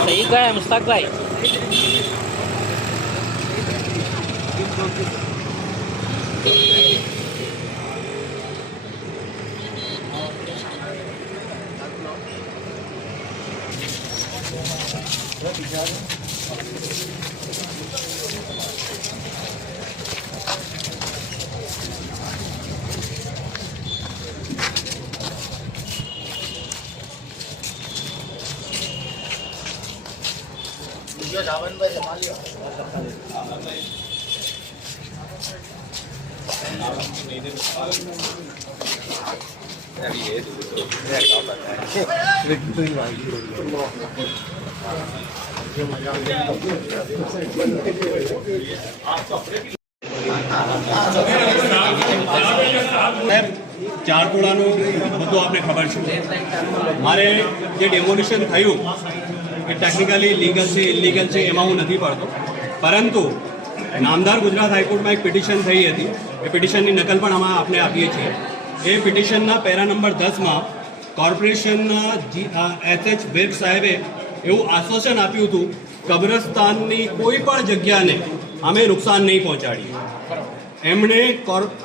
सही का है मुश्ताक भाई। ચારતોડાનું બધું આપને ખબર છે. મારે જે ડેમોલિશન થયું એ ટેકનિકલી લીગલ છે ઇલીગલ છે એમાં હું નથી પડતો, પરંતુ નામદાર ગુજરાત હાઈકોર્ટમાં એક પિટિશન થઈ હતી. એ પિટિશનની નકલ પણ અમે આપને આપીએ છીએ. એ પિટિશનના પેરા નંબર 10માં કોર્પોરેશનના એચ વિર્ક સાહેબે એવું આશ્વાસન આપ્યું હતું કબ્રસ્તાનની કોઈ પણ જગ્યાને અમે નુકસાન નહીં પહોંચાડીએ. એમણે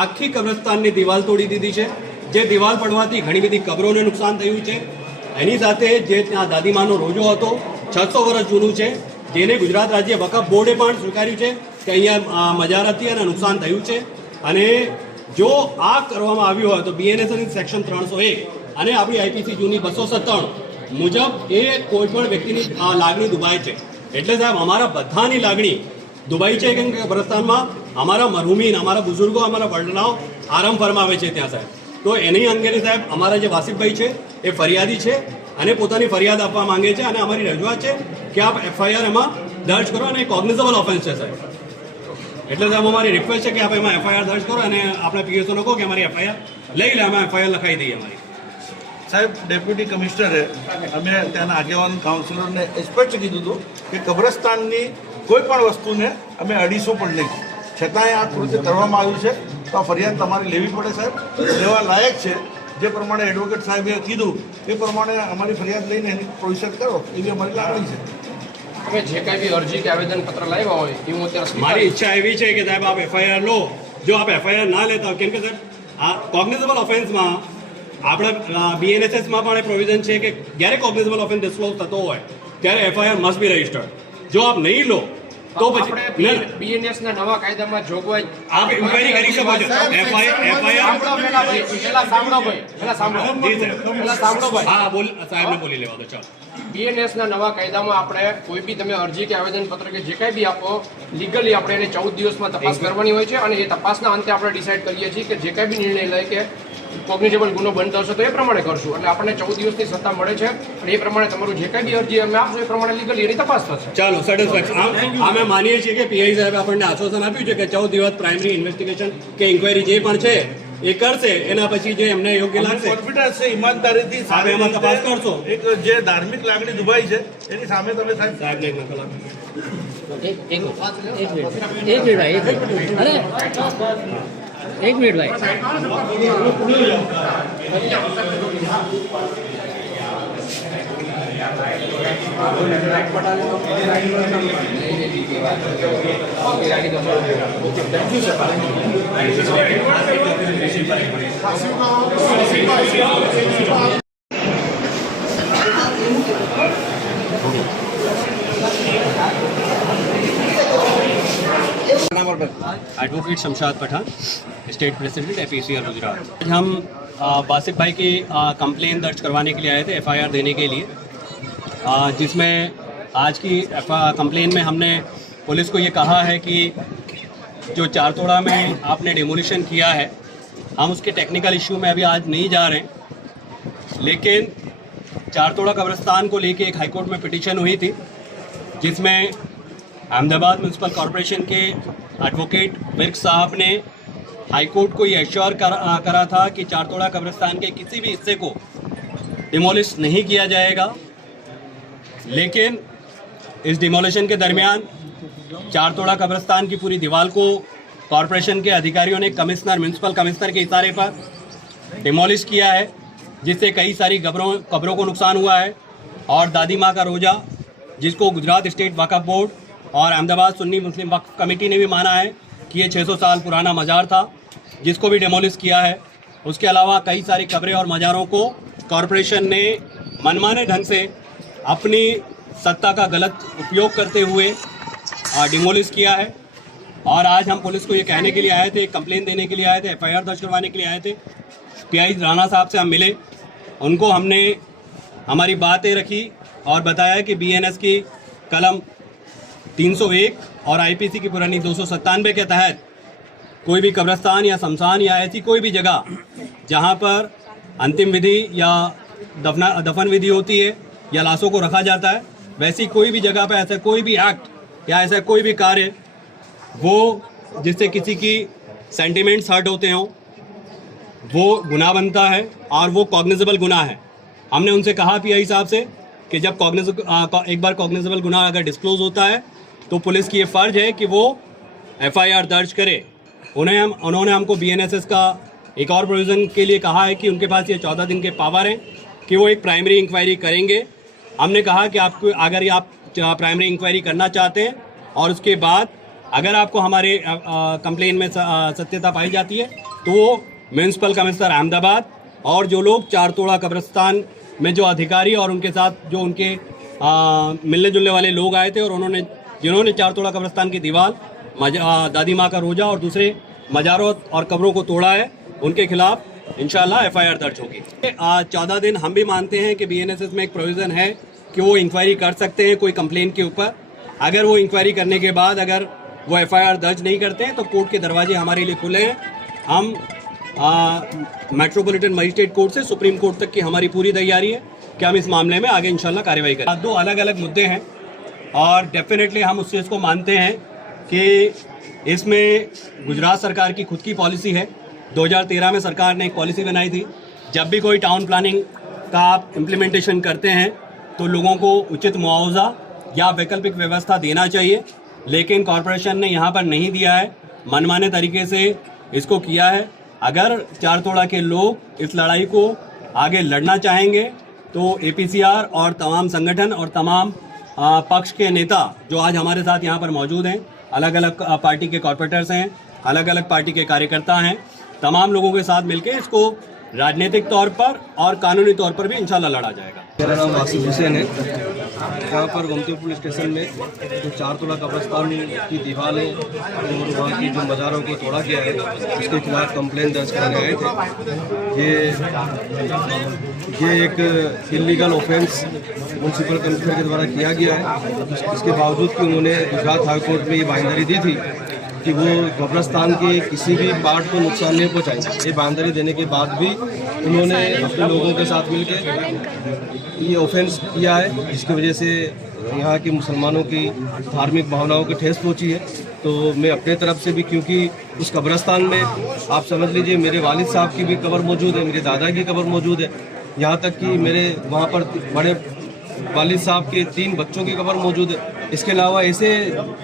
આખી કબ્રસ્તાનની દિવાલ તોડી દીધી છે. જે દિવાલ પડવાથી ઘણી બધી કબરોને નુકસાન થયું છે. એની સાથે જે ત્યાં દાદીમાનો રોજો હતો 600 વર્ષ જૂનું છે, જેને ગુજરાત રાજ્ય વકફ બોર્ડે પણ સ્વીકાર્યું છે કે અહીંયા મજારતથી અને નુકસાન થયું છે. અને જો આ કરવામાં આવ્યું હોય તો બીએનએસની સેક્શન 301 અને આપણી આઈપીસી જૂની 297 મુજબ એ કોઈ પણ વ્યક્તિની લાગણી દુભાય છે. એટલે સાહેબ અમારા બધાની લાગણી દુબઈ છે, કેમ કે કબ્રસ્તાનમાં અમારા મરહુમીન, અમારા બુઝુર્ગો, અમારા વડલાઓ આરામ ફરમાવે છે ત્યાં સાહેબ. તો એની અંગેની સાહેબ અમારા જે વાસિફભાઈ છે એ ફરિયાદી છે અને પોતાની ફરિયાદ આપવા માંગે છે અને અમારી રજૂઆત છે કે આપ એફઆઈઆર એમાં દર્જ કરો અને કોગ્નિઝેબલ ઓફેન્સ છે સાહેબ. એટલે સાહેબ અમારી રિક્વેસ્ટ છે કે આપ એમાં એફઆઈઆર દર્જ કરો અને આપણે પીએસઓને કહો કે અમારી એફઆઈઆર લઈ લે, અમે એફઆઈઆર લખાઈ દઈએ અમારી. સાહેબ, ડેપ્યુટી કમિશનરે અમે ત્યાંના આગેવાન કાઉન્સિલરને સ્પષ્ટ કીધું હતું કે કબ્રસ્તાનની કોઈ પણ વસ્તુને અમે અડીશું પણ નહીં, છતાંય આ કૃત્ય કરવામાં આવ્યું છે. તો આ ફરિયાદ તમારે લેવી પડે સાહેબ, લેવા લાયક છે. જે પ્રમાણે એડવોકેટ સાહેબે કીધું એ પ્રમાણે અમારી ફરિયાદ લઈને એની પ્રોસેસ કરો એવી અમારી લાગણી છે. તમે જે કાંઈ બી અરજી કે આવેદનપત્ર લાવ્યા હોય એ હું અત્યારે મારી ઈચ્છા એવી છે કે સાહેબ આપ એફઆઈઆર લો. જો આપ એફઆઈઆર ના લેતા હોય, કેમ કે સાહેબ આ કોગ્નિઝેબલ ઓફેન્સમાં આપણા બીએનએસએસમાં પણ એ પ્રોવિઝન છે કે જ્યારે કોગ્નિઝેબલ ઓફેન્સ ડિસ્ક્લોઝ થતો હોય ત્યારે એફઆઈઆર મસ્ટ બી રજિસ્ટર્ડ. જો આપ નહીં લો તો પછી બીએનએસ ના નવા કાયદામાં જોગવાઈ આપ ઇન્ક્વાયરી કરી શકો છો. હા બોલ સાહેબને બોલી લેવા દો. ચાલો, બીએનએસ ના નવા કાયદામાં આપણે કોઈ બી તમે અરજી કે આવેદનપત્ર કે જે કાંઈ બી આપો લીગલી આપણે એને 14 દિવસમાં તપાસ કરવાની હોય છે અને એ તપાસના અંતે આપણે ડિસાઇડ કરીએ છીએ કે જે કાંઈ બી નિર્ણય લે કે કોગ્નિઝેબલ ગુનો બનતો હશે તો એ પ્રમાણે કરશું. એટલે આપણને 14 દિવસની સત્તા મળે છે અને એ પ્રમાણે તમારું જે કાંઈ બી અરજી અમે આપશો એ પ્રમાણે લીગલી એની તપાસ થશે. ચાલો, સેટિસ્ફેક્શન. અમે માનીએ છીએ કે પીઆઈ સાહેબે આપણને આશ્વાસન આપ્યું છે કે 14 દિવસ પ્રાઇમરી ઇન્વેસ્ટિગેશન કે ઇન્ક્વાયરી જે પણ છે એ કરશે. એના પછી જે એમને યોગ્ય લાગશે કોન્ફિડન્સ છે, ઈમાનદારીથી સાહેબ એમાં તપાસ કરશો. એક જે ધાર્મિક લાગણી દુભાઈ છે એની સામે તમે સાહેબને એક નકલ આપો. एक मिनट भाई. Advocate Shamshad Pathan, state president APCR Gujarat. हम बासिफ भाई की कंप्लेन दर्ज करवाने के लिए आए थे, एफआईआर देने के लिए, जिसमें आज की कंप्लेन में हमने पुलिस को ये कहा है कि जो चारतोड़ा में आपने डेमोलिशन किया है, हम उसके टेक्निकल इशू में अभी आज नहीं जा रहे हैं, लेकिन चारतोड़ा कब्रिस्तान को लेके एक हाईकोर्ट में पिटीशन हुई थी जिसमें अहमदाबाद म्यूनसिपल कॉरपोरेशन के एडवोकेट विर्क साहब ने हाईकोर्ट को ये एश्योर करा था कि चारतोड़ा कब्रिस्तान के किसी भी हिस्से को डिमोलिश नहीं किया जाएगा. लेकिन इस डिमोलिशन के दरमियान चारतोड़ा कब्रिस्तान की पूरी दीवार को कॉरपोरेशन के अधिकारियों ने म्यूनसिपल कमिश्नर के इशारे पर डिमोलिश किया है, जिससे कई सारी कब्रों को नुकसान हुआ है, और दादी माँ का रोज़ा जिसको गुजरात स्टेट वक्फ बोर्ड और अहमदाबाद सुन्नी मुस्लिम वक्फ कमेटी ने भी माना है कि ये 600 साल पुराना मज़ार था, जिसको भी डेमोलिश किया है। उसके अलावा कई सारी कब्रें और मज़ारों को कॉरपोरेशन ने मनमाने ढंग से अपनी सत्ता का गलत उपयोग करते हुए डिमोलिश किया है। और आज हम पुलिस को ये कहने के लिए आए थे, कंप्लेन देने के लिए आए थे, FIR दर्ज करवाने के लिए आए थे। PI राणा साहब से हम मिले, उनको हमने हमारी बातें रखी और बताया कि BNS की कलम 301 और IPC की पुरानी 297 के तहत कोई भी कब्रिस्तान या शमशान या ऐसी कोई भी जगह जहां पर अंतिम विधि या दफन विधि होती है या लाशों को रखा जाता है, वैसी कोई भी जगह पर ऐसा कोई भी एक्ट या ऐसा कोई भी कार्य वो जिससे किसी की सेंटिमेंट्स हर्ट होते हों, वो गुनाह बनता है और वो कॉग्निजेबल गुनाह है। हमने उनसे कहा PI साहब से कि जब एक बार कॉग्निजेबल गुनाह अगर डिस्क्लोज होता है तो पुलिस की ये फ़र्ज है कि वो FIR दर्ज करे। उन्होंने हमको BNSS का एक और प्रोविज़न के लिए कहा है कि उनके पास ये 14 दिन के पावर हैं कि वो एक प्राइमरी इंक्वायरी करेंगे। हमने कहा कि आपको अगर आप प्राइमरी इंक्वायरी करना चाहते हैं और उसके बाद अगर आपको हमारे कंप्लेन में सत्यता पाई जाती है तो वो म्यूनसिपल कमिश्नर अहमदाबाद और जो लोग चार तोड़ा कब्रिस्तान में जो अधिकारी और उनके साथ जो उनके मिलने जुलने वाले लोग आए थे और जिन्होंने चार तोड़ा कब्रिस्तान की दीवार, दादी माँ का रोजा और दूसरे मज़ारों और कब्रों को तोड़ा है, उनके खिलाफ इंशाल्लाह FIR दर्ज होगी। 14 दिन हम भी मानते हैं कि BNSS में एक प्रोविज़न है कि वो इंक्वायरी कर सकते हैं कोई कंप्लेन के ऊपर। अगर वो इंक्वायरी करने के बाद अगर वो FIR दर्ज नहीं करते हैं तो कोर्ट के दरवाजे हमारे लिए खुले हैं। हम मेट्रोपॉलिटन मजिस्ट्रेट कोर्ट से सुप्रीम कोर्ट तक की हमारी पूरी तैयारी है कि हम इस मामले में आगे इंशाल्लाह कार्रवाई करें। 2 अलग अलग मुद्दे हैं और डेफिनेटली हम उस चीज़ को मानते हैं कि इसमें गुजरात सरकार की खुद की पॉलिसी है। 2013 में सरकार ने एक पॉलिसी बनाई थी, जब भी कोई टाउन प्लानिंग का आप इम्प्लीमेंटेशन करते हैं तो लोगों को उचित मुआवजा या वैकल्पिक व्यवस्था देना चाहिए, लेकिन कॉरपोरेशन ने यहाँ पर नहीं दिया है, मनमाने तरीके से इसको किया है। अगर चार तोड़ा के लोग इस लड़ाई को आगे लड़ना चाहेंगे तो APCR और तमाम संगठन और तमाम पक्ष के नेता जो आज हमारे साथ यहाँ पर मौजूद हैं, अलग अलग पार्टी के कॉर्पोरेटर्स हैं, अलग अलग पार्टी के कार्यकर्ता हैं, तमाम लोगों के साथ मिलकर इसको राजनीतिक तौर पर और कानूनी तौर पर भी इंशाल्लाह लड़ा जाएगा। मेरा नाम वासिफ हुसैन है। यहाँ पर गोमती पुलिस स्टेशन में जो चार तोड़ा कब्रिस्तान की दीवारें और वहाँ की जो मज़ारों को तोड़ा गया है उसके खिलाफ कंप्लेन दर्ज कराने आए थे। ये एक इलीगल ऑफेंस म्यूनसिपल कमिश्नर के द्वारा किया गया है। इसके बावजूद कि उन्होंने गुजरात हाई कोर्ट में ये बांयधरी दी थी कि वो कब्रिस्तान के किसी भी पार्ट को नुकसान नहीं पहुँचाएंगे। ये बांयधरी देने के बाद भी उन्होंने अपने लोगों के साथ मिलकर ये ऑफेंस किया है, जिसकी वजह से यहाँ के मुसलमानों की धार्मिक भावनाओं को ठेस पहुँची है। तो मैं अपने तरफ से भी, क्योंकि उस कब्रिस्तान में आप समझ लीजिए मेरे वालिद साहब की भी कब्र मौजूद है, मेरे दादा की कब्र मौजूद है, यहाँ तक कि मेरे वहाँ पर बड़े वालिद साहब के 3 बच्चों की कब्र मौजूद है। इसके अलावा ऐसे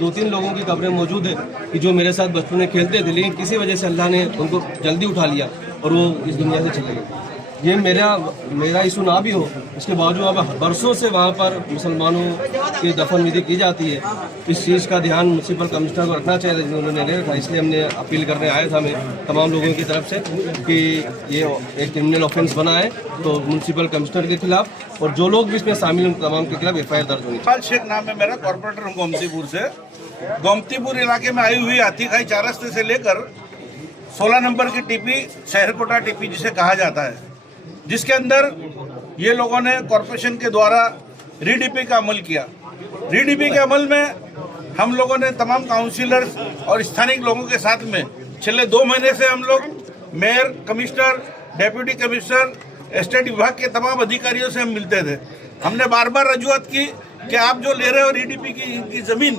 2-3 लोगों की कब्रें मौजूद है कि जो मेरे साथ बचपन में खेलते थे, लेकिन किसी वजह से अल्लाह ने उनको जल्दी उठा लिया और वो इस दुनिया से चले गए। ये मेरा इशू ना भी हो, इसके बावजूद अब बरसों से वहाँ पर मुसलमानों की दफन विधि की जाती है। इस चीज़ का ध्यान म्यूनसिपल कमिश्नर को रखना चाहिए, उन्होंने नहीं रखा। इसलिए हमने अपील करने आया था मैं तमाम लोगों की तरफ से कि ये एक क्रिमिनल ऑफेंस बना है तो म्यूनसिपल कमिश्नर के खिलाफ और जो लोग भी इसमें शामिल हैं तमाम के खिलाफ FIR दर्ज होनी चाहिए। शेख नाम है मेरा, कॉर्पोरेटर हूँ गोमतीपुर से। गोमतीपुर इलाके में आई हुई हाथीखाई 4 रस्ते से लेकर 16 नंबर की टीपी, शहरकोटा टीपी जिसे कहा जाता है, जिसके अंदर ये लोगों ने कॉरपोरेशन के द्वारा रीडीपी का अमल किया। रीडीपी के अमल में हम लोगों ने तमाम काउंसिलर्स और स्थानिक लोगों के साथ में पिछले 2 महीने से हम लोग mayor, commissioner, deputy commissioner, estate विभाग के तमाम अधिकारियों से हम मिलते थे। हमने बार बार रजूआत की कि आप जो ले रहे हो रीडीपी की इनकी ज़मीन,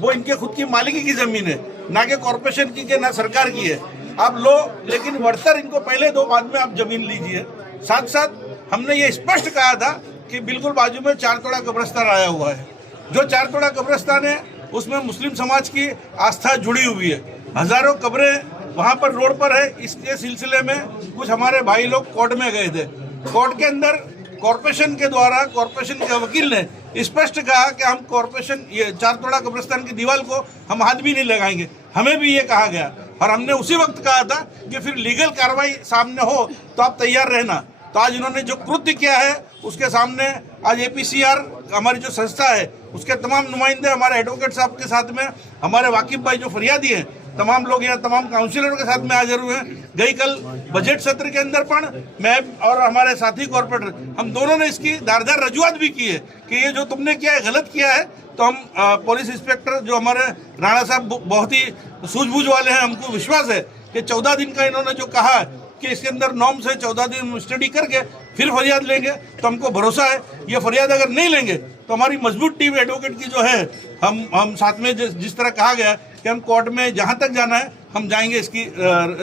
वो इनके खुद की मालिकी की ज़मीन है, ना कि कॉरपोरेशन की के ना सरकार की है। आप लो, लेकिन वर्षर इनको पहले दो, बाद में आप ज़मीन लीजिए। साथ साथ हमने ये स्पष्ट कहा था कि बिल्कुल बाजू में चार तोड़ा कब्रिस्तान आया हुआ है। जो चार तोड़ा कब्रिस्तान है उसमें मुस्लिम समाज की आस्था जुड़ी हुई है। हजारों कब्रें वहाँ पर रोड पर है। इसके सिलसिले में कुछ हमारे भाई लोग कोर्ट में गए थे। कोर्ट के अंदर कॉरपोरेशन के द्वारा कॉरपोरेशन के वकील ने स्पष्ट कहा कि हम कॉरपोरेशन ये 4 तोड़ा कब्रिस्तान की दीवार को हम हाथ भी नहीं लगाएंगे, हमें भी ये कहा गया और हमने उसी वक्त कहा था कि फिर लीगल कार्रवाई सामने हो तो आप तैयार रहना। तो आज इन्होंने जो कृत्य किया है उसके सामने आज APCR हमारी जो संस्था है उसके तमाम नुमाइंदे हमारे एडवोकेट साहब के साथ में, हमारे वाकिफ भाई जो फरियादी हैं, तमाम लोग यहाँ तमाम काउंसिलरों के साथ में हाजिर हुए हैं। गई कल बजट सत्र के अंदर पण मैं और हमारे साथी कॉर्पोरेटर हम दोनों ने इसकी धारदार रजूआत भी की है कि ये जो तुमने किया है गलत किया है। तो हम पुलिस इंस्पेक्टर जो हमारे राणा साहब बहुत ही सूझबूझ वाले हैं, हमको विश्वास है कि 14 दिन का इन्होंने जो कहा है कि इसके अंदर नॉर्म से 14 दिन स्टडी करके फिर फरियाद लेंगे, तो हमको भरोसा है ये फरियाद अगर नहीं लेंगे तो हमारी मजबूत टीम एडवोकेट की जो है हम साथ में जिस तरह कहा गया कि हम कोर्ट में जहां तक जाना है हम जाएंगे, इसकी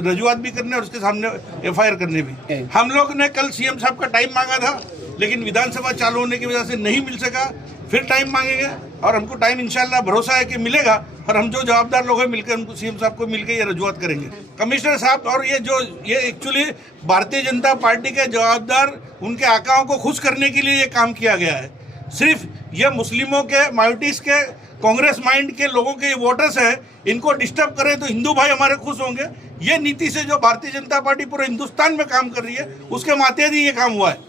रजूआत भी करने और उसके सामने FIR करने भी। हम लोग ने कल CM साहब का टाइम मांगा था लेकिन विधानसभा चालू होने की वजह से नहीं मिल सका, फिर टाइम मांगेंगे और हमको टाइम इंशाल्लाह भरोसा है कि मिलेगा और हम जो जवाबदार लोग हैं मिलकर उनको CM साहब को मिलकर ये रजूआत करेंगे। कमिश्नर साहब और ये एक्चुअली भारतीय जनता पार्टी के जवाबदार उनके आकाओं को खुश करने के लिए ये काम किया गया है। सिर्फ ये मुस्लिमों के माइनॉरिटीज के कांग्रेस माइंड के लोगों के वोटर्स हैं, इनको डिस्टर्ब करें तो हिंदू भाई हमारे खुश होंगे। ये नीति से जो भारतीय जनता पार्टी पूरे हिंदुस्तान में काम कर रही है उसके मातेहत ही ये काम हुआ है।